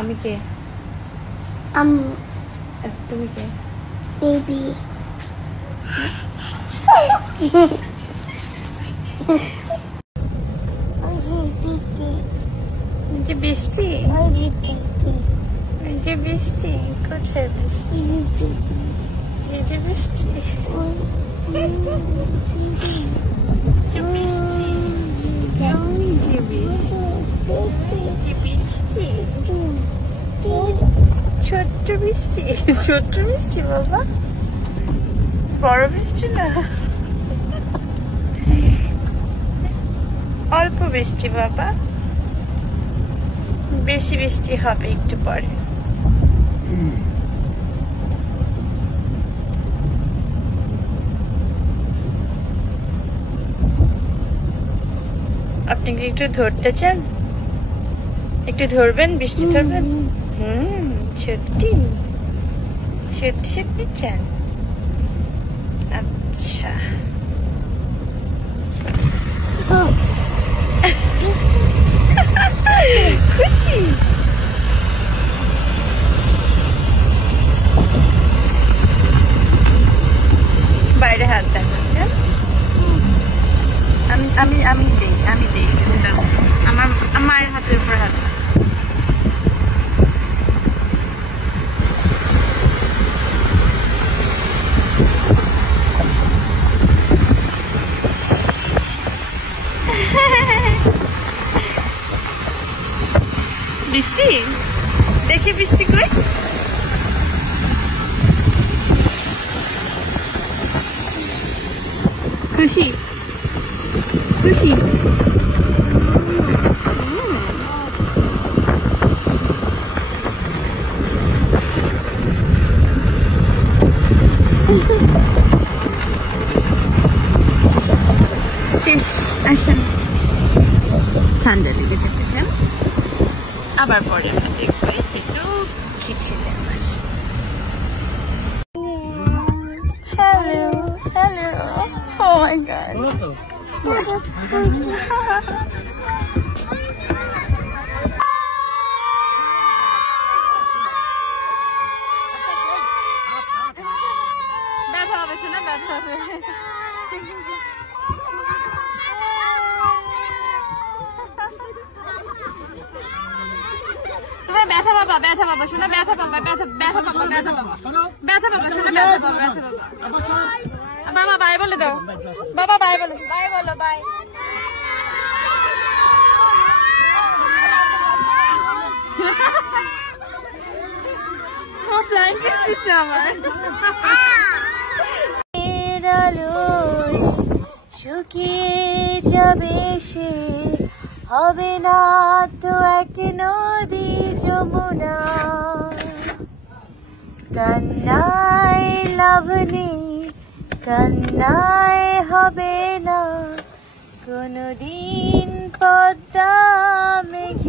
আমি কে? তুমি কে? বেবি। যে বৃষ্টি, যে বৃষ্টি, কোথায় বৃষ্টি? এই যে বৃষ্টি, যে বৃষ্টি, ওই যে বৃষ্টি, যে বৃষ্টি, ছোট্ট বৃষ্টি, ছোট্ট বৃষ্টি বাবা, বড় বৃষ্টি না, অল্প বৃষ্টি বাবা, বেশি বৃষ্টি হবে একটু পরে। আপনি কি একটু ধরতে চান? একটু ধরবেন, বৃষ্টি ধরবেন? সত্যি সত্যি সত্যি চান? আচ্ছা খুশি? বাইরে হাত দেখাচ্ছেন? আমি দেই, আমার মায়ের হাতের উপর হাত। বৃষ্টি দেখি, বৃষ্টি কই? খুশি খুশি? শেষ, আসেন ঠান্ডা লেগে যেতে চান, আবার পরে আমরা দেখবো। একটু খিচড়ি আমার। হ্যালো হ্যালো, ও মাই গড, ব্যথা হবে শোনা, ব্যথা হবে। তোমার ব্যথা বাবা, ব্যথা বাবা শোনা, ব্যথা বাবা, ব্যথা ব্যথা বাবা, ব্যথা বাবা, ব্যথা বাবা শোনা, ব্যথা বাবা, ব্যথা বাবা। বাবা বাই বলে দাও, বাবা বাই বলো, বাই বলো, বাই। ফ্লাইং কিস দিচ্ছে আমার। শুকিয়ে যাবে সে, হবে না তো এক নদী যমুনা, কান্নায় লাভ নেই, কান্নায় হবে না কোনদিন পদ্মা মেঘে।